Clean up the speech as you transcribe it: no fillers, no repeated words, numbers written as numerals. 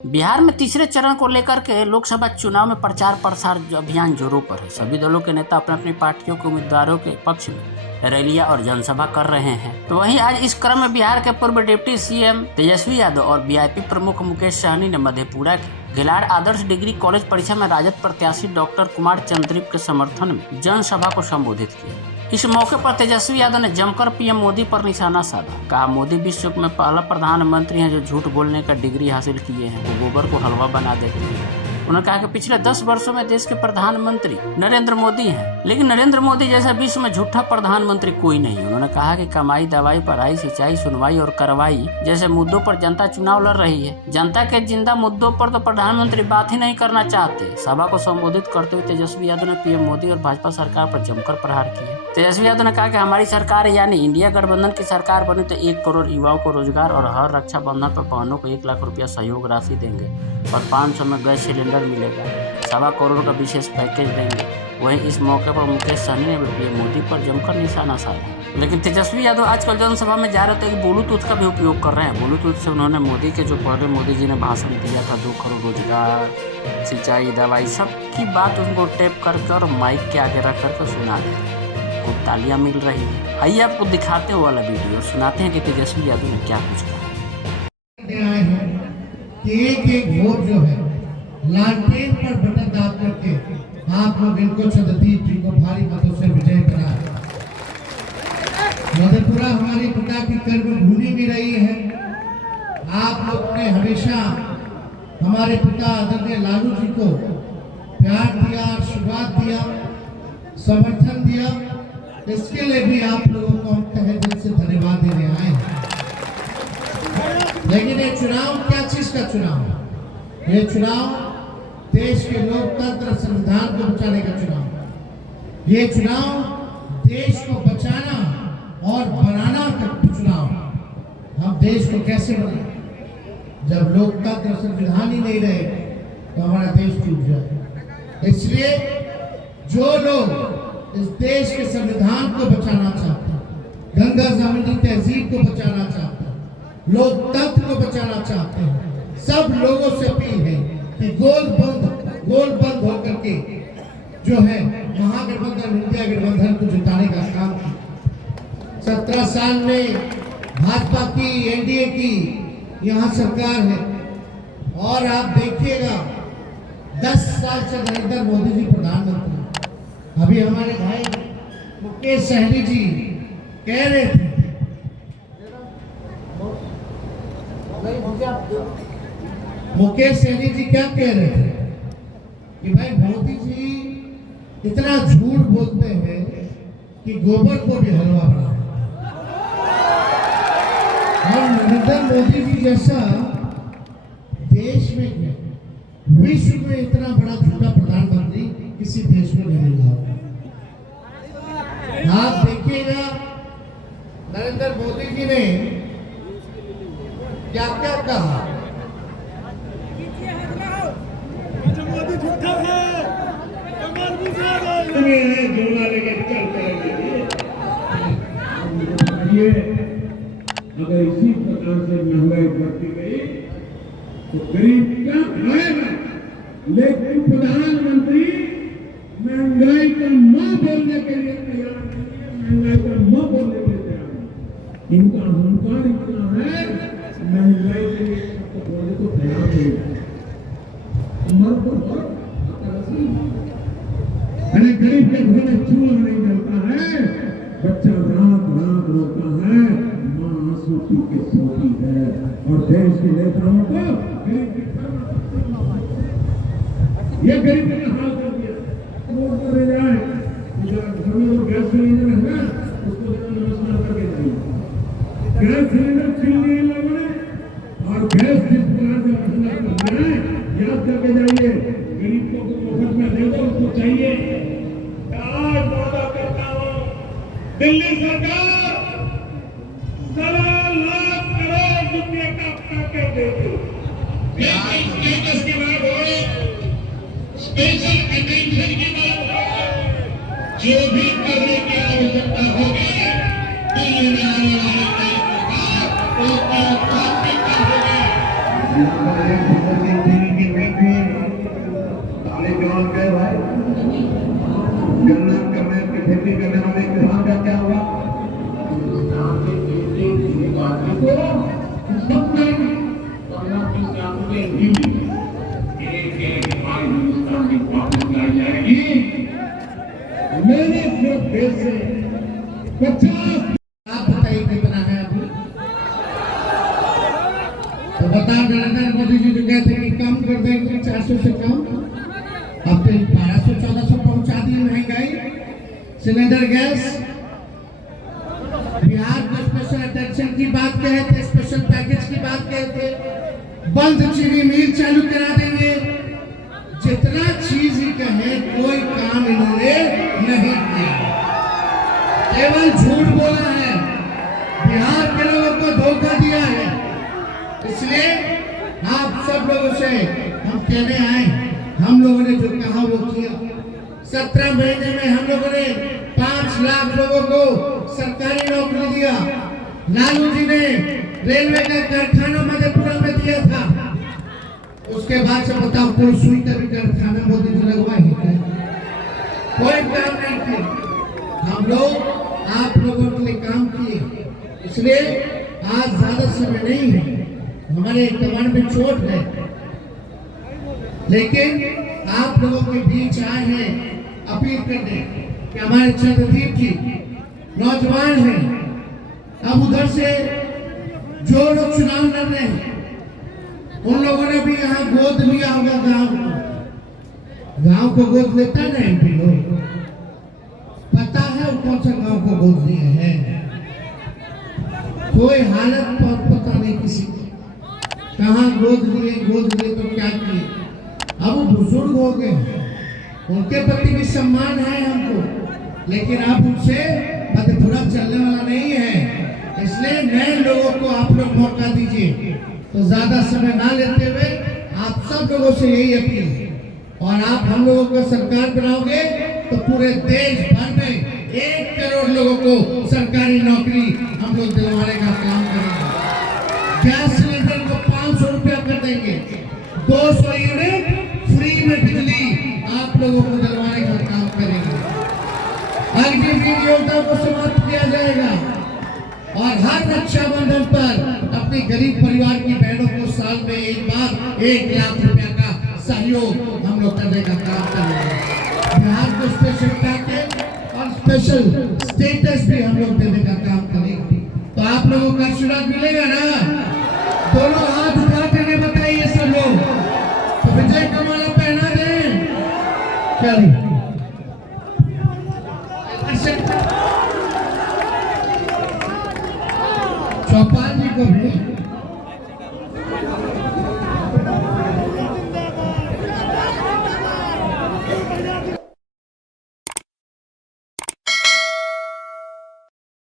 बिहार में तीसरे चरण को लेकर के लोकसभा चुनाव में प्रचार प्रसार अभियान जोरों पर है। सभी दलों के नेता अपने अपनी पार्टियों के उम्मीदवारों के पक्ष में रैलियां और जनसभा कर रहे हैं। तो वहीं आज इस क्रम में बिहार के पूर्व डिप्टी सीएम तेजस्वी यादव और वीआईपी प्रमुख मुकेश सहनी ने मधेपुरा के गिलाड आदर्श डिग्री कॉलेज परिसर में राजद प्रत्याशी डॉक्टर कुमार चंद्रीप के समर्थन में जनसभा को संबोधित किया। इस मौके पर तेजस्वी यादव ने जमकर पीएम मोदी पर निशाना साधा। कहा, मोदी विश्व में पहला प्रधानमंत्री हैं जो झूठ बोलने का डिग्री हासिल किए हैं, वो गोबर को हलवा बना देते हैं। उन्होंने कहा कि पिछले 10 वर्षों में देश के प्रधानमंत्री नरेंद्र मोदी हैं, लेकिन नरेंद्र मोदी जैसा विश्व में झूठा प्रधानमंत्री कोई नहीं। उन्होंने कहा कि कमाई, दवाई, पढ़ाई, सिंचाई, सुनवाई और कार्रवाई जैसे मुद्दों पर जनता चुनाव लड़ रही है। जनता के जिंदा मुद्दों पर तो प्रधानमंत्री बात ही नहीं करना चाहते। सभा को संबोधित करते हुए तेजस्वी यादव ने पीएम मोदी और भाजपा सरकार पर जमकर प्रहार किए। तेजस्वी यादव ने कहा कि हमारी सरकार यानी इंडिया गठबंधन की सरकार बनी तो 1 करोड़ युवाओं को रोजगार और हर रक्षाबंधन पर बहनों को 1 लाख रुपया सहयोग राशि देंगे और 500 में गैस सिलेंडर मिलेगा। 1.25 करोड़ का विशेष पैकेज देंगे। वहीं इस मौके पर मुकेश सहनी ने पीएम मोदी पर जमकर निशाना साधा। लेकिन तेजस्वी यादव आजकल जनसभा में जा रहे थे कि ब्लूटूथ का भी उपयोग कर रहे हैं। ब्लूटूथ से उन्होंने मोदी के जो पहले मोदी जी ने भाषण दिया था 2 करोड़ रोजगार, सिंचाई, दवाई, सब की बात उनको टेप करके और माइक के आगे रख करके सुना दे। खूब तालियां मिल रही है। आइए आपको दिखाते हैं वाला वीडियो, सुनाते हैं कि तेजस्वी यादव ने क्या कुछ कहा। एक वोट जो है लालटेन पर बटन दाब करके आप लोग इनको चंद्रदीप जी को भारी मतों से विजय करा। मधेपुरा हमारी पिता की कर्मभूमि भी रही है। आप लोग ने हमेशा हमारे पिता आदरणीय लालू जी को प्यार दिया, आशीर्वाद दिया, समर्थन दिया। इसके लिए भी आप लोगों को हम तहे दिल से धन्यवाद देने आए हैं। लेकिन ये चुनाव क्या चीज का चुनाव है? ये चुनाव देश के लोकतंत्र संविधान को बचाने का चुनाव। ये चुनाव देश को बचाना और बनाना का चुनाव। हम देश को कैसे बनाएं? जब लोकतंत्र संविधान ही नहीं रहे तो हमारा देश टूट जाए। इसलिए जो लोग इस देश के संविधान को बचाना चाहते हैं, गंगा जमुनी तहजीब को बचाना चाहते हैं, लोकतंत्र को बचाना चाहते हैं, सब लोगों से अपील है कि गोल बंद होकर के जो है महागठबंधन इंडिया गठबंधन को जिताने का काम किया। 17 साल में भाजपा की, एनडीए की यहाँ सरकार है और आप देखिएगा 10 साल से नरेंद्र मोदी जी प्रधानमंत्री। अभी हमारे भाई मुकेश सहनी जी कह रहे थे, मुकेश सहनी जी क्या कह रहे थे कि भाई मोदी जी इतना झूठ बोलते हैं कि गोबर को भी हलवा बना। और नरेंद्र मोदी जी जैसा देश में, विश्व में इतना बड़ा झूठा प्रधानमंत्री किसी देश में नहीं मिला। आप देखिएगा नरेंद्र मोदी जी ने क्या क्या कहा। मोदी झूठा है, अगर इसी प्रकार से महंगाई बढ़ती गई तो गरीब क्या खाएगा? लेकिन प्रधानमंत्री महंगाई का मां बोलने के लिए तैयार नहीं है, महंगाई का मां बोलने के लिए तैयार नहीं। इनका अहंकार इतना है, महंगाई के लिए तो बोलने को तैयार नहीं है। अरे गरीब के घर में चूल्हा नहीं जलता है, बच्चा रात रात रोता है, मां आंसू पी के सोती है। और देश के नेताओं को गरीब के ये गरीब का हाल कर दिया। वोट कर जाए घर में गैस सिलेंडर है ना, उसको नमस्कार करके जाइए। गैस सिलेंडर छीन लिए लोगों ने और गैस जिस प्रकार से रखना करना है याद करके जाइए। गरीब को मुफ्त में दे दो, उसको चाहिए। आज वादा करता हूं, दिल्ली सरकार 1.25 लाख करोड़ रुपए का पैकेज देगी। की बात हो, स्पेशल अटेंशन की बात हो, जो भी करने की आवश्यकता होगी दिल्ली में आने वाले गन्ना करने की खेती करने वाले किसान का क्या हुआ? मेरे सिर्फ देश से 50 आप बताइए कितना है अभी? तो बताओ, नरेंद्र मोदी जी जो कहते हैं कि कम कर देंगे 400 से कम, अब तो 1200-1400 पहुंचा दी महंगाई। सिलेंडर गैस, बिहार को स्पेशल अटेंशन की बात कहे थे, स्पेशल पैकेज की बात कहे थे, बंद चीनी मिल चालू करा देंगे। जितना चीज ही कहे, कोई काम इन्होंने नहीं किया, केवल झूठ बोला है, बिहार के लोगों को धोखा दिया है। इसलिए आप सब लोगों से हम कहने आए, हम लोगों ने जो कहा वो किया। 17 महीने में हम लोगों ने 5 लाख लोगों को सरकारी नौकरी दिया। लालू जी ने रेलवे का कारखाना मधेपुरा में दिया था। उसके बाद से बताओ, कोई सुई का भी कारखाना मोदी जी लगवाए हैं क्या? कोई काम नहीं किया। हम लोग आप लोगों के लिए काम किए, इसलिए आज ज्यादा समय नहीं है, हमारे कमान में चोट है, लेकिन आप लोगों के बीच आए हैं अपील करने कि हमारे चंद्रदीप जी नौजवान हैं। अब उधर से जो लोग चुनाव लड़ रहे हैं, उन लोगों ने भी यहाँ गोद लिया होगा गांव को गोद लेता है ना एमपी लोग, पता है वो कौन सा गांव को गोद लिए हैं। कोई हालत पर पता नहीं किसी की, कहाँ गोद लिए तो क्या किए। अब वो बुजुर्ग हो गए, उनके प्रति भी सम्मान है हमको, लेकिन अब उनसे मधेपुरा चलने वाला नहीं है। इसलिए नए लोगों को आप लोग मौका दीजिए। तो ज्यादा समय ना लेते हुए आप सब लोगों से यही अपील है, और आप हम लोगों को सरकार बनाओगे तो पूरे देश भर में 1 करोड़ लोगों को सरकारी नौकरी हम लोग दिलवाने का काम करेंगे। गैस सिलेंडर को 500 रुपया कर देंगे, 200 यूनिट फ्री में बिजली आप लोगों को दिलवाने का काम करेंगे। अग्निवीर योजना को समाप्त किया जाएगा, और हर रक्षाबंधन पर अपने गरीब परिवार की बहनों को साल में एक बार 1 लाख रुपया का सहयोग हम लोग करने का काम करेंगे। बिहार को स्पेशल पैकेज और स्पेशल स्टेटस भी हम लोग देने का काम करेंगे। तो आप लोगों का आशीर्वाद मिलेगा ना? दोनों हाथ उठा के बताइए सब लोग, तो विजय कमाला पहना दें क्या? चौपाल जी को भी